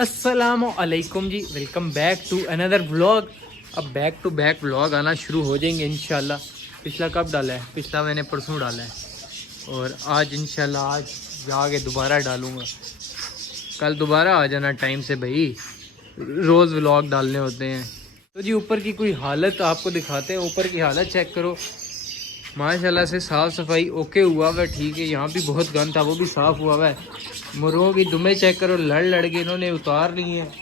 अस्सलामुअलैकुम जी, welcome back to another vlog. अब बैक टू बैक व्लॉग आना शुरू हो जाएंगे इंशाल्लाह। पिछला कब डाला है? पिछला मैंने परसों डाला है और आज इंशाल्लाह आज जाके दोबारा डालूँगा। कल दोबारा आ जाना टाइम से भाई, रोज़ व्लॉग डालने होते हैं। तो जी ऊपर की कोई हालत आपको दिखाते हैं। ऊपर की हालत चेक करो, माशाल्लाह से साफ़ सफाई ओके हुआ हुआ है, ठीक है। यहाँ भी बहुत गंद था, वो भी साफ़ हुआ हुआ है। मुर्गों की दुमें चेक करो, लड़ लड़ के इन्होंने उतार ली हैं।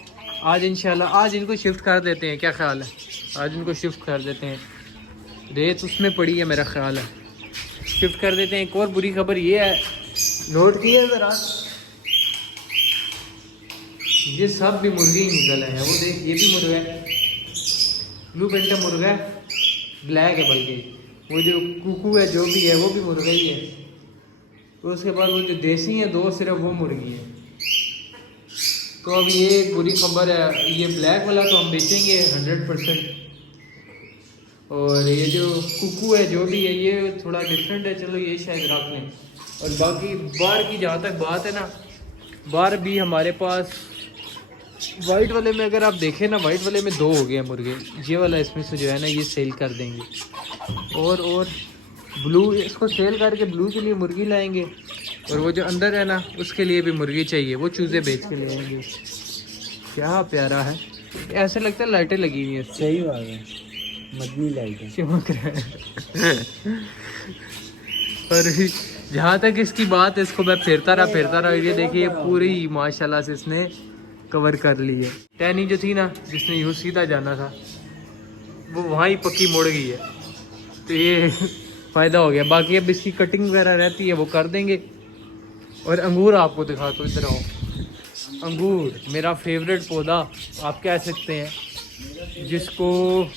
आज इंशाल्लाह आज इनको शिफ्ट कर देते हैं, क्या ख्याल है? आज इनको शिफ्ट कर देते हैं, रेत उसमें पड़ी है मेरा ख्याल है, शिफ्ट कर देते हैं। एक और बुरी खबर ये है, नोट किया ज़रा, ये सब भी मुर्गे ही निकल आए हैं। वो देख, ये भी मुर्गा है, ब्लू पेंटा मुर्गा है, ब्लैक है बल्कि। वो जो कुकू है जो भी है वो भी मुर्गा ही है। तो उसके बाद वो जो देसी हैं दो, सिर्फ वो मुर्गी है। तो अब ये एक बुरी खबर है, ये ब्लैक वाला तो हम बेचेंगे 100%। और ये जो कुकू है जो भी है ये थोड़ा डिफरेंट है, चलो ये शायद रख लें। और बाकी बाहर की जहाँ तक बात है ना, बाहर भी हमारे पास वाइट वाले में अगर आप देखें ना, वाइट वाले में 2 हो गए हैं मुर्गे। ये वाला इसमें से जो है ना ये सेल कर देंगे। और ब्लू इसको सेल करके ब्लू के लिए मुर्गी लाएंगे। और वो जो अंदर है ना उसके लिए भी मुर्गी चाहिए, वो चूज़े बेच के ले आएंगे। क्या प्यारा है, ऐसे लगता है लाइटें लगी हुई हैं। सही बात है, मदनी लाइट है, चमक रहा है। और जहाँ तक इसकी बात है, इसको मैं फिरता रहा। ये देखिए पूरी माशाल्लाह से इसने कवर कर ली है। टैनी जो थी ना, जिसने यूँ सीधा जाना था, वो वहाँ ही पक्की मुड़ गई है। तो ये फ़ायदा हो गया। बाकी अब इसकी कटिंग वगैरह रहती है वो कर देंगे। और अंगूर आपको दिखा तो इधर आओ। अंगूर मेरा फेवरेट पौधा आप कह सकते हैं, जिसको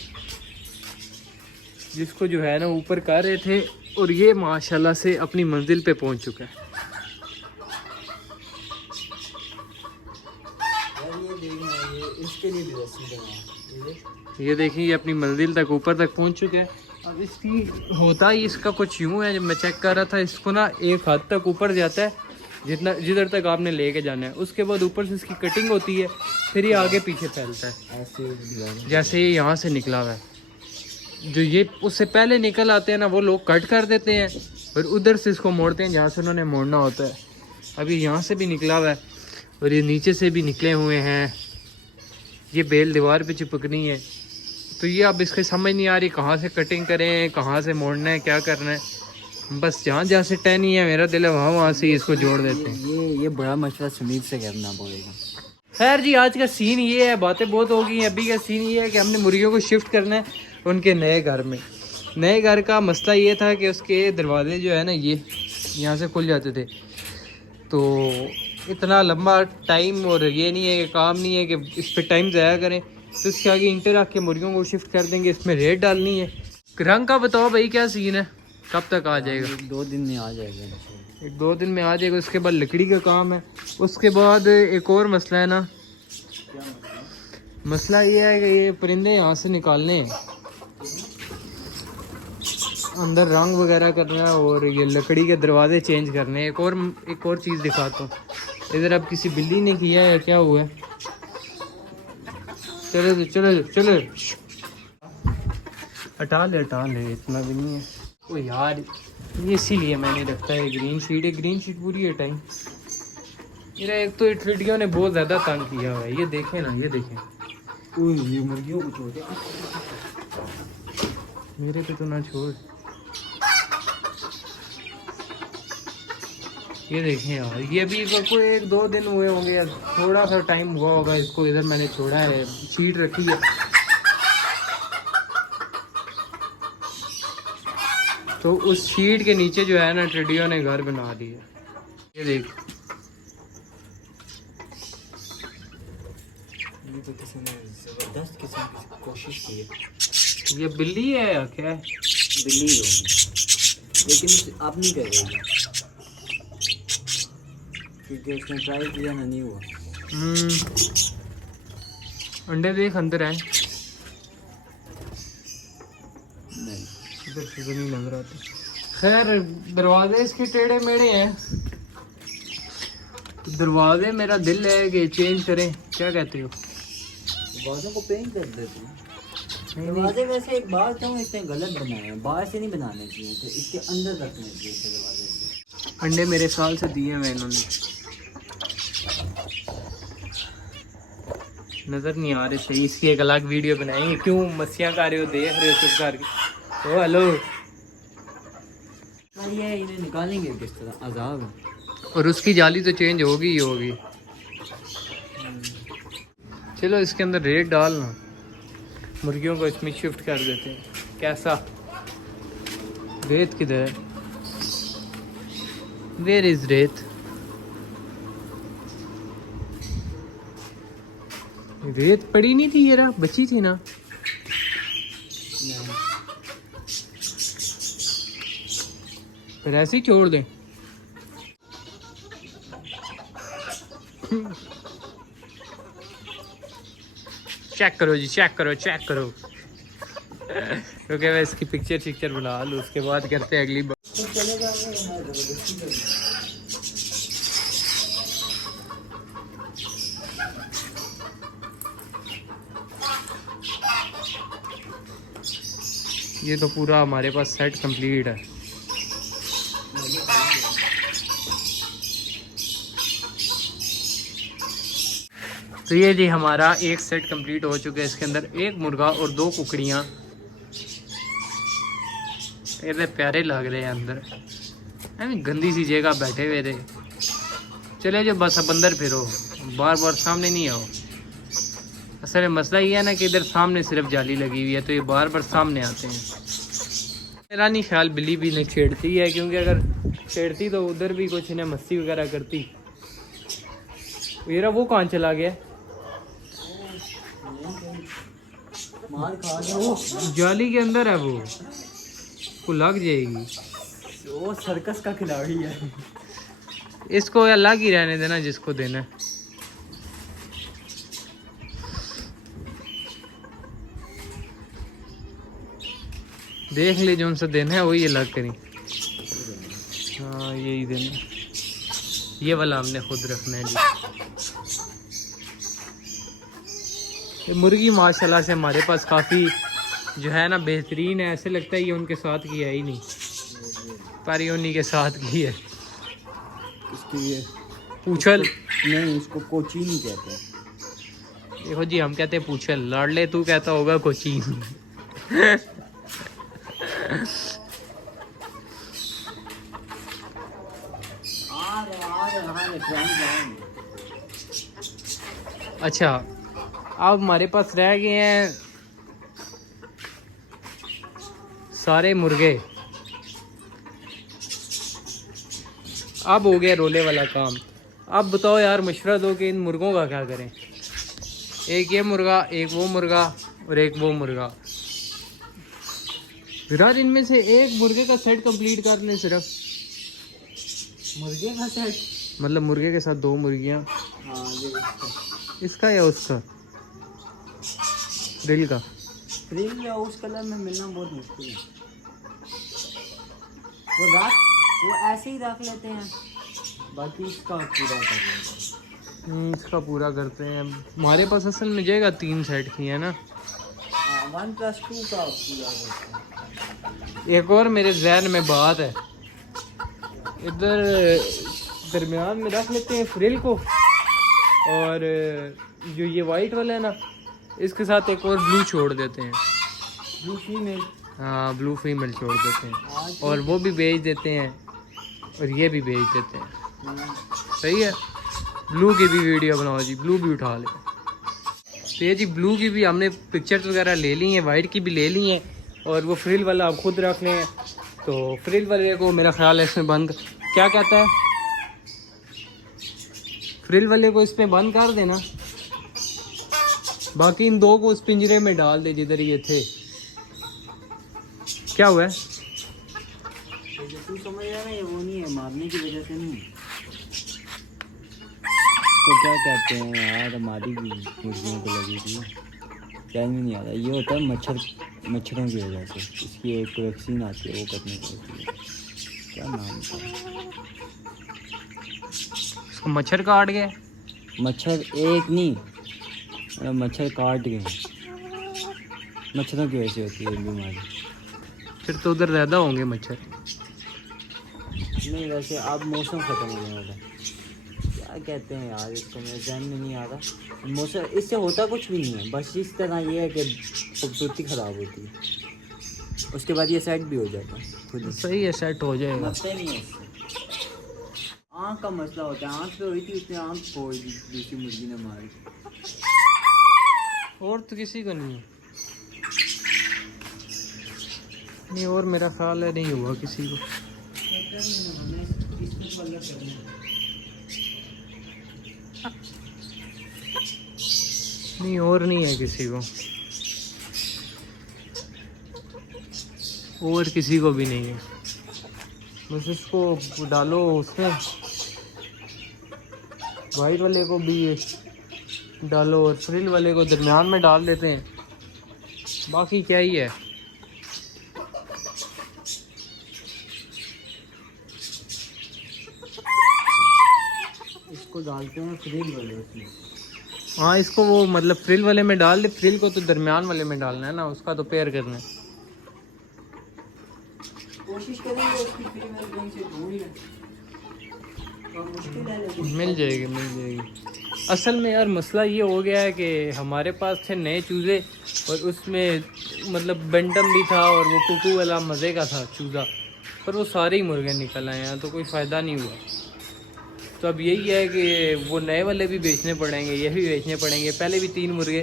जो है ना ऊपर कर रहे थे, और ये माशाल्लाह से अपनी मंजिल पे पहुंच चुका है। इसके लिए भी रस्सी ये देखिए ये अपनी मंजिल तक ऊपर तक पहुंच चुके हैं। अब इसकी होता ही इसका कुछ यूँ है, जब मैं चेक कर रहा था इसको ना, एक हद तक ऊपर जाता है जिधर तक आपने लेके जाना है। उसके बाद ऊपर से इसकी कटिंग होती है, फिर ये आगे पीछे फैलता है। ऐसे जैसे ये यहाँ से निकला हुआ है, जो ये उससे पहले निकल आते हैं ना वो लोग कट कर देते हैं और उधर से इसको मोड़ते हैं जहाँ से उन्होंने मोड़ना होता है। अभी यहाँ से भी निकला हुआ है और ये नीचे से भी निकले हुए हैं। ये बेल दीवार पे चिपकनी है, तो ये अब इसके समझ नहीं आ रही कहाँ से कटिंग करें, कहाँ से मोड़ना है, क्या करना है। बस जहाँ से टहनी है मेरा दिल है वहाँ से इसको जोड़ देते हैं। ये बड़ा मसला सुनील से करना पड़ेगा। खैर जी, आज का सीन ये है, बातें बहुत हो गई हैं। अभी का सीन ये है कि हमने मुर्गियों को शिफ्ट करना है उनके नए घर में। नए घर का मसला ये था कि उसके दरवाजे जो है ना ये यहाँ से खुल जाते थे। तो इतना लंबा टाइम और ये नहीं है कि काम नहीं है कि इस पर टाइम ज़ाया करें, तो इसके आगे इंटर रख के मुर्गियों को शिफ्ट कर देंगे। इसमें रेट डालनी है। रंग का बताओ भाई क्या सीन है, कब तक आ जाएगा? 2 दिन में आ जाएगा। 1-2 दिन में आ जाएगा। उसके बाद लकड़ी का काम है। उसके बाद एक और मसला है ना, मसला ये है कि ये परिंदे यहाँ से निकालने हैं, अंदर रंग वगैरह करना है और ये लकड़ी के दरवाजे चेंज करने हैं। एक और चीज़ दिखाता हूँ इधर। अब किसी बिल्ली ने किया है, क्या हुआ है? चलो हटा ले, इतना भी नहीं है। ओ यार, ये इसीलिए मैंने रखता है ग्रीन शीट पूरी है टाइम। मेरा एक तो टिड्डियों ने बहुत ज़्यादा तंग किया हुआ है। ये देखें ना, ये देखें, ये मुर्गियों को छोड़ दे, मेरे पे तो ना छोड़। ये देखें यार, ये भी कोई 1-2 दिन हुए होंगे या थोड़ा सा टाइम हुआ होगा इसको। इधर मैंने छोड़ा है, शीट रखी है, तो उस शीट के नीचे जो है ना टिड्डियों ने घर बना दिया। ये देख, ये तो किसी ने जबरदस्त किस्म की कोशिश की है। ये बिल्ली है या क्या है? बिल्ली होगी, लेकिन आप नहीं कर रहे क्योंकि उसने ट्राई किया ना, नहीं हुआ। अंडे देख अंदर है, नहीं इधर से नहीं लग रहा था। खैर दरवाजे इसके टेढ़े मेढ़े हैं, दरवाजे मेरा दिल है कि चेंज करें, क्या कहते हो? दरवाजों को पेंट कर देते हैं। दरवाजे वैसे एक बात कहूँ, इसने गलत बनाए हैं, बाहर से नहीं बनाने चाहिए थे, इसके अंदर रखने चाहिए थे दरवाजे से। अंडे मेरे साल से दिए हैं इन्होंने, नजर नहीं आ रहे सही। इसकी एक अलग वीडियो बनाएंगे, क्यों मस्सियाँ कर रहे हो, देख रहे हो चुप करके। ओ हेलो। ये इन्हें निकालेंगे किस तरह, अजाब है। और उसकी जाली तो चेंज होगी ही होगी। चलो इसके अंदर रेत डालना, मुर्गियों को इसमें शिफ्ट कर देते हैं। कैसा? रेत किधर है? वेयर इज रेत? रेत पड़ी नहीं थी, ये रहा, बची थी ना। फिर ऐसे ही छोड़ दें। चेक करो जी, चेक करो, चेक करो। क्योंकि मैं इसकी पिक्चर बना लूँ, उसके बाद करते हैं अगली बार। ये तो पूरा हमारे पास सेट कंप्लीट है। तो ये जी हमारा एक सेट कंप्लीट हो चुका है। इसके अंदर एक मुर्गा और 2 कुकड़ियाँ। ये प्यारे लग रहे हैं अंदर, गंदी सी जगह बैठे हुए थे। चले जो बस अब अंदर फिरो, बार बार सामने नहीं आओ। असल में मसला ये है ना कि इधर सामने सिर्फ जाली लगी हुई है, तो ये बार बार सामने आते हैं। मेरा नहीं ख्याल बिल्ली भी नहीं छेड़ती है, क्योंकि अगर छेड़ती तो उधर भी कुछ इन्हें मस्ती वगैरह करती। मेरा वो कहाँ चला गया? मार खा गया वो, जाली के अंदर है वो लग जाएगी। वो सर्कस का खिलाड़ी है। इसको अलग ही रहने देना जिसको देना है। देख ले जो उनसे देना है वही अलग करी। हाँ यही देना, ये वाला हमने खुद रखना है जी। ये मुर्गी माशाल्लाह से हमारे पास काफ़ी जो है ना बेहतरीन है। ऐसे लगता है ये उनके साथ की है ही नहीं, पर ये उन्हीं के साथ की है। इसकी ये पूछल नहीं, इसको कोचीनी कहते हैं। देखो जी, हम कहते हैं पूछल, लाडले तू कहता होगा कोचीन। अच्छा, अब हमारे पास रह गए हैं सारे मुर्गे। अब हो गया रोले वाला काम। अब बताओ यार, मशवरा दो कि इन मुर्गों का क्या करें। एक ये मुर्गा, एक वो मुर्गा और एक वो मुर्गा। यार इनमें से एक मुर्गे का सेट कंप्लीट कर लें सिर्फ। मुर्गे का सेट मतलब मुर्गे के साथ 2 मुर्गियाँ। हाँ, ये इसका या उसका? दिल का। क्रीम या उस कलर में मिलना बहुत मुश्किल है। वो ऐसे ही रख लेते हैं, बाकी इसका पूरा कर लेते हैं। इसका पूरा करते हैं। हमारे पास असल में जगह 3 सेट की है ना। 1+2 का पूरा करते हैं। एक और मेरे जहन में बात है, इधर दरमियान में रख लेते हैं फ्रिल को, और जो ये वाइट वाला है ना, इसके साथ एक और ब्लू छोड़ देते हैं। Blue female? हाँ, ब्लू फीमेल छोड़ देते हैं, और वो भी बेच देते हैं और ये भी बेच देते हैं। सही है। ब्लू की भी वीडियो बनाओ जी, ब्लू भी उठा ले। तो ये जी ब्लू की भी हमने पिक्चर्स वगैरह ले ली हैं, वाइट की भी ले ली हैं, और वो फ्रिल वाला आप खुद रख लें। तो फ्रिल वाले को मेरा ख्याल है इसमें बंद, क्या कहता है, फ्रिल वाले को इसमें बंद कर देना। बाकी इन 2 को उस पिंजरे में डाल दे जिधर ये थे। क्या हुआ है? तू समझ रहा है ना, ये वो नहीं है, मारने की वजह से नहीं। इसको क्या कहते हैं यार, हमारी भी मुर्गियों को लगी थी, क्या नहीं आ रहा। ये होता है मच्छरों की वजह से। इसकी एक वैक्सीन आती है, वो करने की होती है। क्या नाम था? इसको मच्छर काट गया। मच्छर एक नहीं, मच्छर काट गए। मच्छरों की वजह से होती है बीमारी। फिर तो उधर ज़्यादा होंगे मच्छर। नहीं वैसे अब मौसम ख़त्म होने वाला है। क्या कहते हैं यार इसको, मेरे ध्यान में नहीं आ रहा। मौसम इससे होता कुछ भी नहीं है, बस इस तरह ये है कि खूबसूरती ख़राब होती है, उसके बाद ये सेट भी हो जाता है खुद ही। सही है, सेट हो जाएगा। लगता नहीं है इससे। आँख का मसला होता है, आँख पे हुई थी उसने आँख फोड़ दी दूसरी मुर्गी ने मारी। और तो किसी को नहीं है। नहीं और मेरा ख्याल है नहीं हुआ किसी को। नहीं और नहीं है किसी को, और किसी को भी नहीं है। बस इसको डालो उसमें, वाइट वाले को भी डालो और फ्रिल वाले को दरमियान में डाल देते हैं। बाकी क्या ही है। इसको डालते हैं फ्रिल वाले उसमें। हाँ इसको वो मतलब फ्रिल वाले में डाल दे। फ्रिल को तो दरमियान वाले में डालना है ना, उसका तो पेयर करना है। कोशिश करेंगे उसकी फीमेल कहीं से ढूंढ लें। और मुश्किल है लेकिन मिल जाएगी मिल जाएगी। असल में यार मसला ये हो गया है कि हमारे पास थे नए चूज़े और उसमें मतलब बेंटम भी था और वो कुकू वाला मज़े का था चूज़ा, पर वो सारे ही मुर्गे निकल आए हैं तो कोई फ़ायदा नहीं हुआ। तो अब यही है कि वो नए वाले भी बेचने पड़ेंगे, ये भी बेचने पड़ेंगे। पहले भी 3 मुर्गे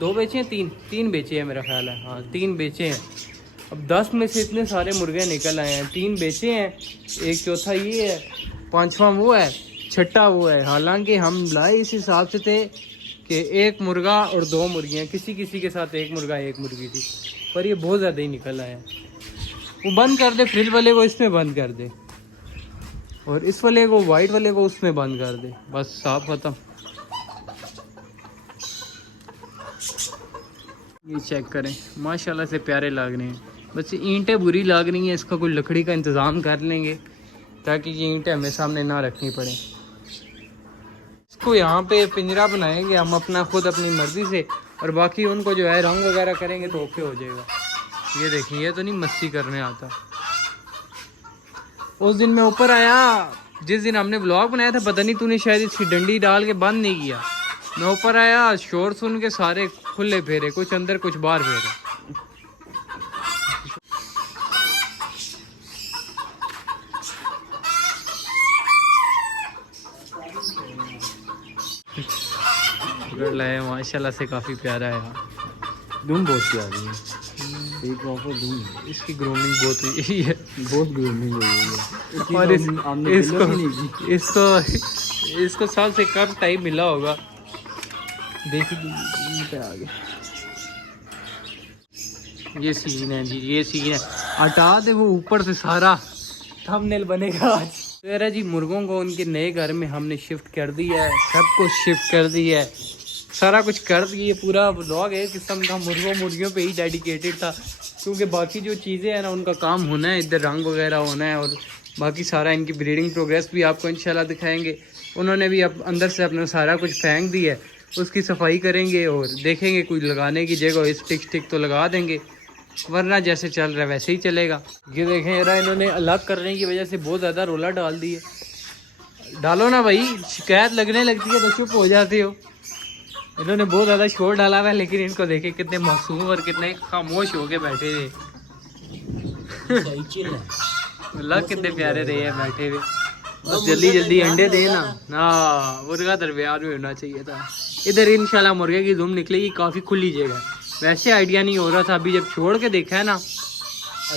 2 बेचे हैं, 3 बेचे हैं मेरा ख्याल है। हाँ 3 बेचे हैं। अब 10 में से इतने सारे मुर्गे निकल आए हैं। 3 बेचे हैं, एक चौथा ये है, 5वां वो है, 6ठा वो है। हालांकि हम लाए इस हिसाब से थे कि 1 मुर्गा और 2 मुर्गियाँ, किसी किसी के साथ 1 मुर्गा 1 मुर्गी थी, पर ये बहुत ज़्यादा ही निकल आया। वो बंद कर दे फ्रिज वाले को, इसमें बंद कर दे, और इस वाले को वाइट वाले को उसमें बंद कर दे, बस साफ खत्म। ये चेक करें माशाल्लाह से प्यारे लग रहे हैं। बस ईंटें बुरी लग रही हैं, इसका कोई लकड़ी का इंतज़ाम कर लेंगे ताकि ये ईंटें हमें सामने ना रखनी पड़े। इसको यहाँ पे पिंजरा बनाएंगे हम अपना खुद अपनी मर्ज़ी से, और बाकी उनको जो है रंग वगैरह करेंगे तो ओके हो जाएगा। ये देखिए ये तो नहीं मस्ती करने आता। उस दिन मैं ऊपर आया जिस दिन हमने व्लॉग बनाया था, पता नहीं तूने शायद इसकी डंडी डाल के बंद नहीं किया। मैं ऊपर आया शोर सुन के सारे खुले फेरे, कुछ अंदर कुछ बाहर फेरे। लाया माशाल्लाह से काफ़ी प्यारा है यार। धूम बहुत प्यारी है, एक प्रॉपर धूम है। इसकी ग्रूमिंग बहुत हुई है, बहुत ग्रूमिंग हुई है। और इसको सबसे कम टाइम मिला होगा। देखिए आगे ये सीन है जी, ये सीन है। हटा दे वो ऊपर से सारा थंबनेल बनेगा आज। तो यार जी मुर्गों को उनके नए घर में हमने शिफ्ट कर दिया है, सब कुछ शिफ्ट कर दिया है, सारा कुछ कर दिया। पूरा व्लॉग एक किस्म का मुर्गियों पे ही डेडिकेटेड था, क्योंकि बाकी जो चीज़ें हैं ना उनका काम होना है, इधर रंग वगैरह होना है, और बाकी सारा इनकी ब्रीडिंग प्रोग्रेस भी आपको इंशाल्लाह दिखाएंगे। उन्होंने भी अब अंदर से अपना सारा कुछ फेंक दिया है, उसकी सफाई करेंगे और देखेंगे कोई लगाने की जगह स्टिक तो लगा देंगे, वरना जैसे चल रहा है वैसे ही चलेगा। ये देखें यार इन्होंने अलग करने की वजह से बहुत ज़्यादा रोला डाल दिए। डालो ना भाई, शिकायत लगने लगती है तो चुप हो जाते हो। इन्होंने बहुत ज़्यादा शोर डाला हुआ है, लेकिन इनको देखे कितने मासूम और कितने खामोश होके बैठे थे। अल्लाह कितने प्यारे रहे हैं बैठे हुए। बस जल्दी जल्दी अंडे देना ना, मुर्गा दरमियान में होना चाहिए था। इधर इंशाल्लाह मुर्गे की धूम निकलेगी, काफ़ी खुली जगह। वैसे आइडिया नहीं हो रहा था, अभी जब छोड़ के देखा है ना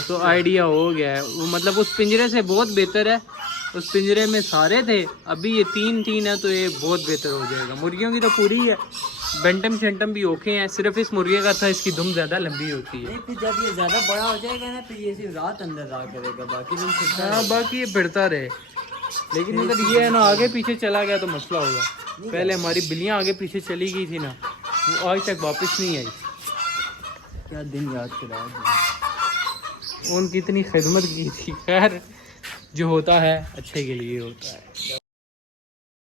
तो आइडिया हो गया है। वो मतलब उस पिंजरे से बहुत बेहतर है। उस पिंजरे में सारे थे, अभी ये 3 है तो ये बहुत बेहतर हो जाएगा। मुर्गियों की तो पूरी है, बेंटम शेंटम भी ओके हैं, सिर्फ इस मुर्गे का था इसकी धुम ज़्यादा लंबी होती है। नहीं फिर जब ये ज़्यादा बड़ा हो जाएगा ना, फिर ये सिर्फ रात अंदर रहा करेगा, बाकी दिन हाँ बाकी ये फिरता रहे। लेकिन अगर ये है ना आगे पीछे चला गया तो मसला होगा। पहले हमारी बिल्लियाँ आगे पीछे चली गई थी ना, वो आज तक वापस नहीं आई। क्या दिन याद करा, उनकी इतनी खिदमत की थी। खैर जो होता है अच्छे के लिए होता है।